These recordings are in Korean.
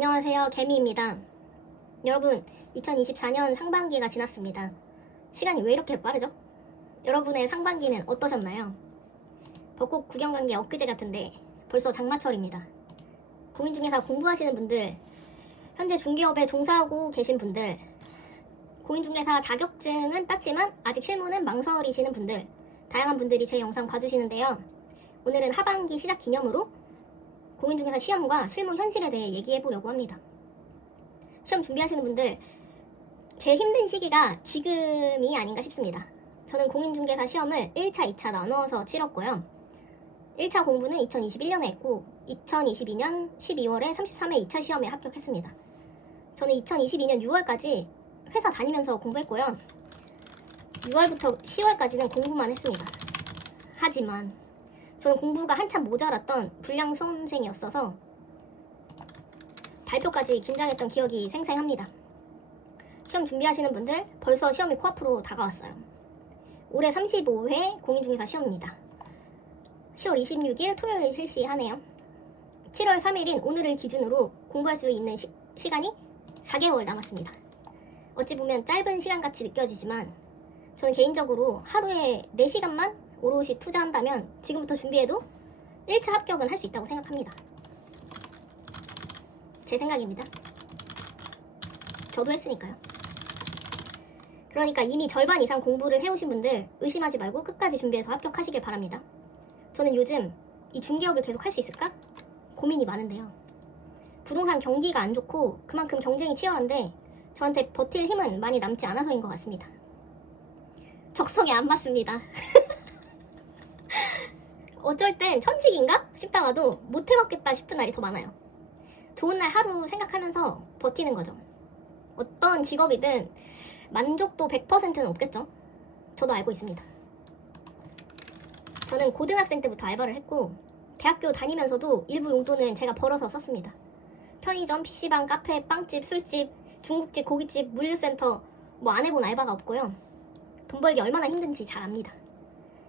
안녕하세요, 개미입니다. 여러분, 2024년 상반기가 지났습니다. 시간이 왜 이렇게 빠르죠? 여러분의 상반기는 어떠셨나요? 벚꽃 구경 간 게 엊그제 같은데 벌써 장마철입니다. 공인중개사 공부하시는 분들, 현재 중개업에 종사하고 계신 분들, 공인중개사 자격증은 땄지만 아직 실무는 망설이시는 분들, 다양한 분들이 제 영상 봐주시는데요. 오늘은 하반기 시작 기념으로 공인중개사 시험과 실무 현실에 대해 얘기해보려고 합니다. 시험 준비하시는 분들, 제일 힘든 시기가 지금이 아닌가 싶습니다. 저는 공인중개사 시험을 1차, 2차 나눠서 치렀고요. 1차 공부는 2021년에 했고 2022년 12월에 33회 2차 시험에 합격했습니다. 저는 2022년 6월까지 회사 다니면서 공부했고요. 6월부터 10월까지는 공부만 했습니다. 하지만 저는 공부가 한참 모자랐던 불량 수험생이었어서 발표까지 긴장했던 기억이 생생합니다. 시험 준비하시는 분들, 벌써 시험이 코앞으로 다가왔어요. 올해 35회 공인중개사 시험입니다. 10월 26일 토요일 실시하네요. 7월 3일인 오늘을 기준으로 공부할 수 있는 시간이 4개월 남았습니다. 어찌 보면 짧은 시간같이 느껴지지만 저는 개인적으로 하루에 4시간만 오롯이 투자한다면 지금부터 준비해도 1차 합격은 할 수 있다고 생각합니다. 제 생각입니다. 저도 했으니까요. 그러니까 이미 절반 이상 공부를 해오신 분들 의심하지 말고 끝까지 준비해서 합격하시길 바랍니다. 저는 요즘 이 중개업을 계속 할 수 있을까? 고민이 많은데요. 부동산 경기가 안 좋고 그만큼 경쟁이 치열한데 저한테 버틸 힘은 많이 남지 않아서인 것 같습니다. 적성에 안 맞습니다. 어쩔 땐 천직인가 싶다가도 못 해먹겠다 싶은 날이 더 많아요. 좋은 날 하루 생각하면서 버티는 거죠. 어떤 직업이든 만족도 100%는 없겠죠. 저도 알고 있습니다. 저는 고등학생 때부터 알바를 했고 대학교 다니면서도 일부 용돈은 제가 벌어서 썼습니다. 편의점, PC방, 카페, 빵집, 술집, 중국집, 고깃집, 물류센터 뭐 안 해본 알바가 없고요. 돈 벌기 얼마나 힘든지 잘 압니다.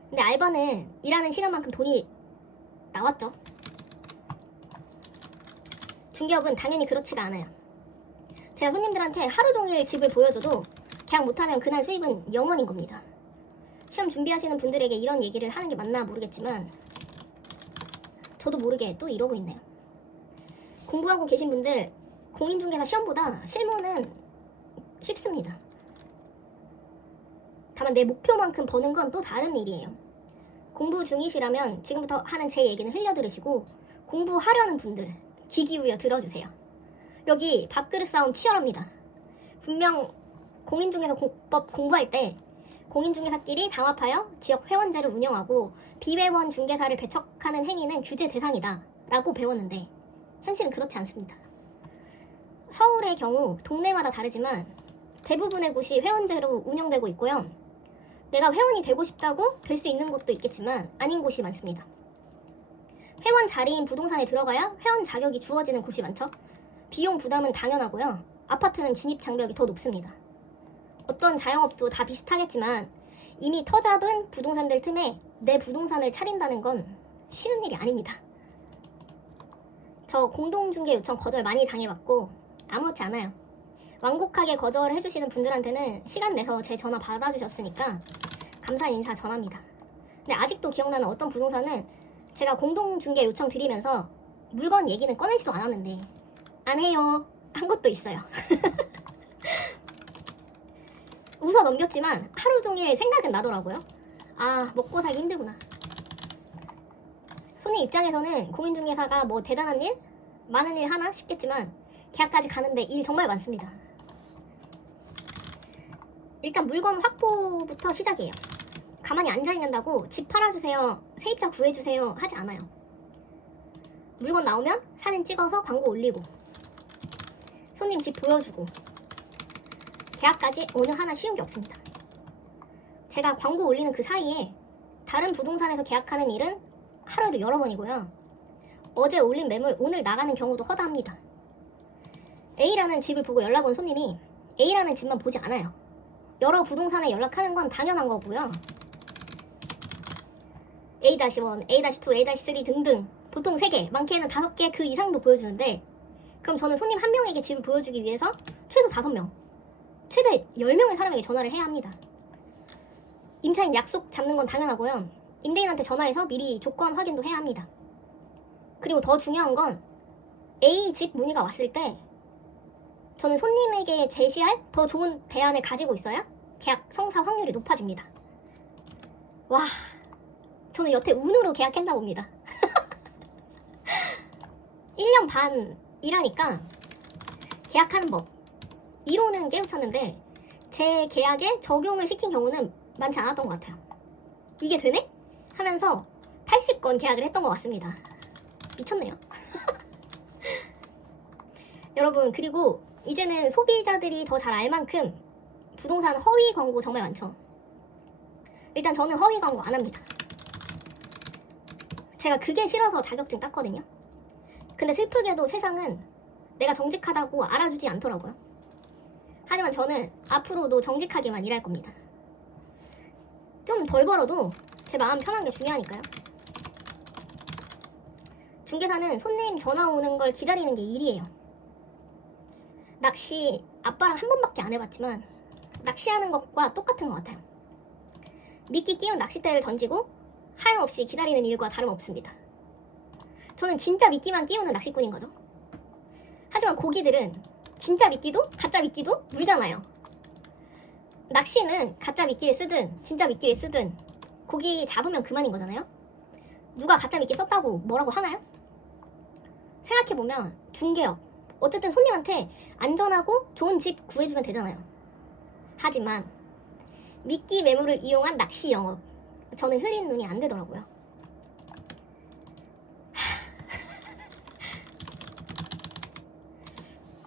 근데 알바는 일하는 시간만큼 돈이 나왔죠. 중개업은 당연히 그렇지가 않아요. 제가 손님들한테 하루 종일 집을 보여줘도 계약 못하면 그날 수입은 0원인 겁니다. 시험 준비하시는 분들에게 이런 얘기를 하는 게 맞나 모르겠지만 저도 모르게 또 이러고 있네요. 공부하고 계신 분들, 공인중개사 시험보다 실무는 쉽습니다. 다만 내 목표만큼 버는 건 또 다른 일이에요. 공부 중이시라면 지금부터 하는 제 얘기는 흘려들으시고 공부하려는 분들 귀 기울여 들어주세요. 여기 밥그릇 싸움 치열합니다. 분명 공인중개사 법 공부할 때 공인중개사끼리 담합하여 지역 회원제를 운영하고 비회원 중개사를 배척하는 행위는 규제 대상이다 라고 배웠는데 현실은 그렇지 않습니다. 서울의 경우 동네마다 다르지만 대부분의 곳이 회원제로 운영되고 있고요. 내가 회원이 되고 싶다고 될 수 있는 곳도 있겠지만 아닌 곳이 많습니다. 회원 자리인 부동산에 들어가야 회원 자격이 주어지는 곳이 많죠. 비용 부담은 당연하고요. 아파트는 진입 장벽이 더 높습니다. 어떤 자영업도 다 비슷하겠지만 이미 터잡은 부동산들 틈에 내 부동산을 차린다는 건 쉬운 일이 아닙니다. 저 공동중개 요청 거절 많이 당해봤고 아무렇지 않아요. 완곡하게 거절을 해주시는 분들한테는 시간 내서 제 전화 받아주셨으니까 감사 인사 전합니다. 근데 아직도 기억나는 어떤 부동산은 제가 공동중개 요청 드리면서 물건 얘기는 꺼내지도 않았는데 안 해요 한 것도 있어요. 웃어 넘겼지만 하루 종일 생각은 나더라고요. 아, 먹고 살기 힘들구나. 손님 입장에서는 공인중개사가 뭐 대단한 일? 많은 일 하나 싶겠지만 계약까지 가는데 일 정말 많습니다. 일단 물건 확보부터 시작이에요. 가만히 앉아있는다고 집 팔아주세요, 세입자 구해주세요 하지 않아요. 물건 나오면 사진 찍어서 광고 올리고 손님 집 보여주고 계약까지 어느 하나 쉬운 게 없습니다. 제가 광고 올리는 그 사이에 다른 부동산에서 계약하는 일은 하루에도 여러 번이고요. 어제 올린 매물 오늘 나가는 경우도 허다합니다. A라는 집을 보고 연락 온 손님이 A라는 집만 보지 않아요. 여러 부동산에 연락하는 건 당연한 거고요. A-1, A-2, A-3 등등 보통 3개, 많게는 5개 그 이상도 보여주는데 그럼 저는 손님 한 명에게 집을 보여주기 위해서 최소 5명, 최대 10명의 사람에게 전화를 해야 합니다. 임차인 약속 잡는 건 당연하고요. 임대인한테 전화해서 미리 조건 확인도 해야 합니다. 그리고 더 중요한 건 A 집 문의가 왔을 때 저는 손님에게 제시할 더 좋은 대안을 가지고 있어야 계약 성사 확률이 높아집니다. 와, 저는 여태 운으로 계약했나 봅니다. 1년 반 일하니까 계약하는 법, 이론은 깨우쳤는데 제 계약에 적용을 시킨 경우는 많지 않았던 것 같아요. 이게 되네? 하면서 80건 계약을 했던 것 같습니다. 미쳤네요. 여러분, 그리고 이제는 소비자들이 더 잘 알 만큼 부동산 허위 광고 정말 많죠. 일단 저는 허위 광고 안 합니다. 제가 그게 싫어서 자격증 땄거든요. 근데 슬프게도 세상은 내가 정직하다고 알아주지 않더라고요. 하지만 저는 앞으로도 정직하게만 일할 겁니다. 좀 덜 벌어도 제 마음 편한 게 중요하니까요. 중개사는 손님 전화 오는 걸 기다리는 게 일이에요. 낚시 아빠랑 한 번밖에 안 해봤지만 낚시하는 것과 똑같은 것 같아요. 미끼 끼운 낚싯대를 던지고 하염없이 기다리는 일과 다름없습니다. 저는 진짜 미끼만 끼우는 낚시꾼인 거죠. 하지만 고기들은 진짜 미끼도 가짜 미끼도 물잖아요. 낚시는 가짜 미끼를 쓰든 진짜 미끼를 쓰든 고기 잡으면 그만인 거잖아요. 누가 가짜 미끼 썼다고 뭐라고 하나요? 생각해보면 중개업, 어쨌든 손님한테 안전하고 좋은 집 구해주면 되잖아요. 하지만 미끼 매물을 이용한 낚시 영업, 저는 흐린 눈이 안 되더라고요.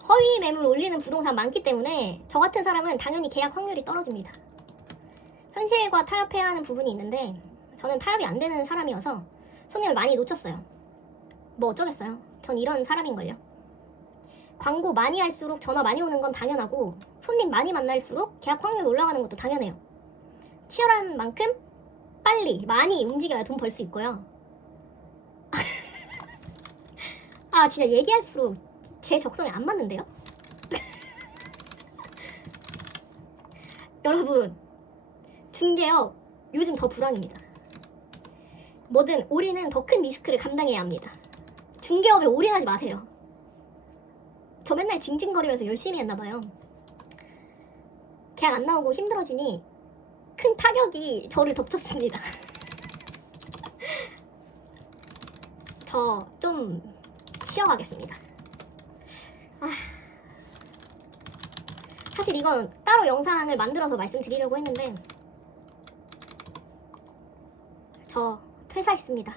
허위 매물 올리는 부동산 많기 때문에 저 같은 사람은 당연히 계약 확률이 떨어집니다. 현실과 타협해야 하는 부분이 있는데 저는 타협이 안 되는 사람이어서 손님을 많이 놓쳤어요. 뭐 어쩌겠어요. 전 이런 사람인걸요. 광고 많이 할수록 전화 많이 오는 건 당연하고 손님 많이 만날수록 계약 확률 올라가는 것도 당연해요. 치열한 만큼 빨리 많이 움직여야 돈 벌 수 있고요. 아, 진짜 얘기할수록 제 적성에 안 맞는데요? 여러분, 중개업 요즘 더 불황입니다. 뭐든 올인은 더 큰 리스크를 감당해야 합니다. 중개업에 올인하지 마세요. 저 맨날 징징거리면서 열심히 했나봐요. 계약 안 나오고 힘들어지니 큰 타격이 저를 덮쳤습니다. 저 좀 쉬어가겠습니다. 사실 이건 따로 영상을 만들어서 말씀드리려고 했는데 저 퇴사했습니다.